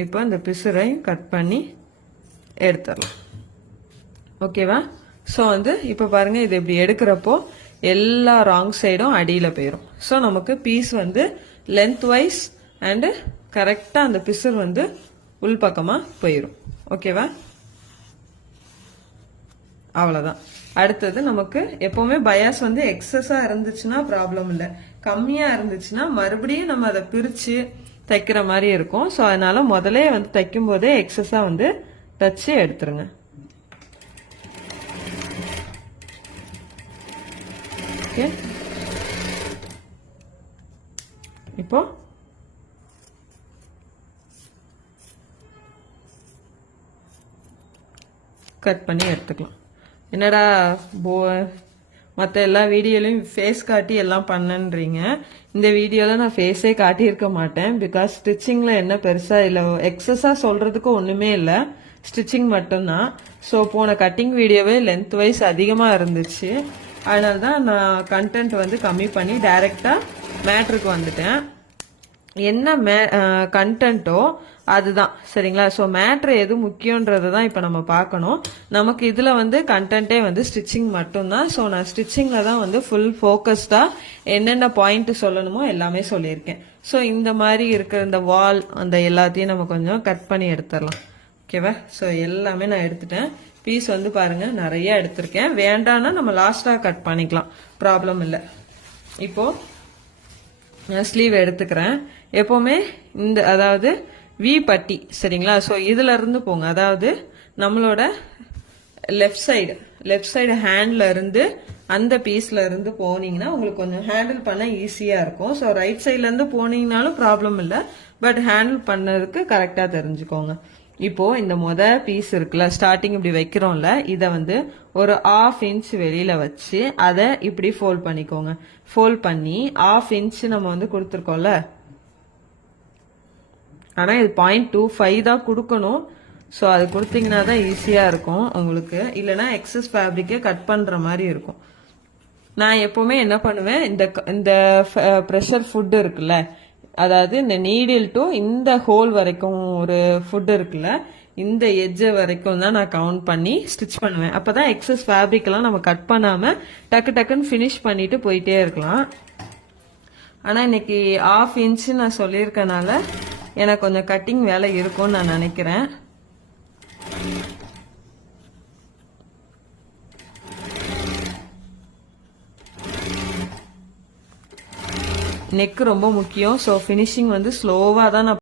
இப்போ இந்த பிசுரையும் கட் பண்ணி எடுத்துடலாம். ஓகேவா? ஸோ வந்து இப்போ பாருங்க, இது இப்படி எடுக்கிறப்போ எல்லா ராங் சைடும் அடியில் போயிடும். ஸோ நமக்கு பீஸ் வந்து லென்த் வைஸ் அண்டு கரெக்டாக அந்த பிசுர் வந்து உள்பக்கமாக போயிடும். ஓகேவா? அவ்வளோதான். அடுத்தது நமக்கு எப்பவுமே பயாஸ் வந்து எக்ஸஸாக இருந்துச்சுன்னா ப்ராப்ளம் இல்லை, கம்மியாக இருந்துச்சுன்னா மறுபடியும் நம்ம அதை பிரித்து தைக்கிற மாதிரி இருக்கும். ஸோ அதனால முதலே வந்து தைக்கும் போதே எக்ஸஸாக வந்து தச்சு எடுத்துருங்க. ஓகே, இப்போ கட் பண்ணி எடுத்துக்கலாம். என்னடா மற்ற எல்லா வீடியோலையும் ஃபேஸ் காட்டி எல்லாம் பண்ணன்றீங்க. இந்த வீடியோவில் நான் ஃபேஸே காட்டியிருக்க மாட்டேன். பிகாஸ் ஸ்டிச்சிங்கில் என்ன பெருசாக இல்லை, எக்ஸஸாக சொல்கிறதுக்கு ஒன்றுமே இல்லை, ஸ்டிச்சிங் மட்டும்தான். ஸோ போன கட்டிங் வீடியோவே லென்த் வைஸ் அதிகமாக இருந்துச்சு. அதனால தான் நான் கண்டென்ட் வந்து கம்மி பண்ணி டைரெக்டாக மேட்ருக்கு வந்துட்டேன். என்ன கண்டென்ட்டோ அதுதான், சரிங்களா? ஸோ மேட்ரு எது முக்கியன்றது தான் இப்போ நம்ம பார்க்கணும். நமக்கு இதில் வந்து கண்டென்ட்டே வந்து ஸ்டிச்சிங் மட்டும்தான். ஸோ நான் ஸ்டிச்சிங்கில் தான் வந்து ஃபுல் ஃபோக்கஸ்டாக என்னென்ன பாயிண்ட் சொல்லணுமோ எல்லாமே சொல்லியிருக்கேன். ஸோ இந்த மாதிரி இருக்கிற இந்த வால் அந்த எல்லாத்தையும் நம்ம கொஞ்சம் கட் பண்ணி எடுத்துடலாம். ஓகேவா? ஸோ எல்லாமே நான் எடுத்துட்டேன். பீஸ் வந்து பாருங்க நிறைய எடுத்திருக்கேன். வேண்டான்னா நம்ம லாஸ்ட்டாக கட் பண்ணிக்கலாம், ப்ராப்ளம் இல்லை. இப்போ நான் ஸ்லீவ் எடுத்துக்கிறேன். எப்போவுமே இந்த அதாவது வி பட்டி, சரிங்களா? ஸோ இதுல இருந்து போங்க, அதாவது நம்மளோட லெஃப்ட் சைடு ஹேண்ட்ல இருந்து அந்த பீஸ்ல இருந்து போனீங்கன்னா உங்களுக்கு கொஞ்சம் ஹேண்டில் பண்ண ஈஸியா இருக்கும். ஸோ ரைட் சைட்ல இருந்து போனீங்கனாலும் ப்ராப்ளம் இல்லை, பட் ஹேண்டில் பண்ணதுக்கு கரெக்டா தெரிஞ்சுக்கோங்க. இப்போ இந்த பீஸ் இருக்குல்ல, ஸ்டார்டிங் இப்படி வைக்கிறோம்ல, இதை வந்து ஒரு 1/2 இன்ச் வெளியில வச்சு அதை இப்படி ஃபோல்ட் பண்ணிக்கோங்க. ஃபோல்ட் பண்ணி 1/2 இன்ச் நம்ம வந்து கொடுத்துருக்கோம்ல, ஆனா இது 0.25 தான் கொடுக்கணும். ஸோ அது கொடுத்தீங்கன்னா தான் ஈஸியா இருக்கும் உங்களுக்கு, இல்லைன்னா எக்ஸஸ் ஃபேப்ரிக்கை கட் பண்ற மாதிரி இருக்கும். நான் எப்பவுமே என்ன பண்ணுவேன், இந்த ப்ரெஷர் ஃபுட் இருக்குல்ல, அதாவது இந்த நீடில் டு இந்த ஹோல் வரைக்கும் ஒரு ஃபுட் இருக்குல்ல, இந்த எட்ஜ் வரைக்கும் தான் நான் கவுண்ட் பண்ணி ஸ்டிச் பண்ணுவேன். அப்பதான் எக்ஸஸ் ஃபேப்ரிக் எல்லாம் நம்ம கட் பண்ணாம டக்கு டக்குன்னு ஃபினிஷ் பண்ணிட்டு போயிட்டே இருக்கலாம். ஆனா இன்னைக்கு 1/2 இன்ச் நான் சொல்லியிருக்கனால எனக்கு கொஞ்சம் கட்டிங் வேலை இருக்கும்னு நான் நினைக்கிறேன். நெக் ரொம்ப முக்கியம். ஸோ ஃபினிஷிங் வந்து ஸ்லோவாக தான் நான்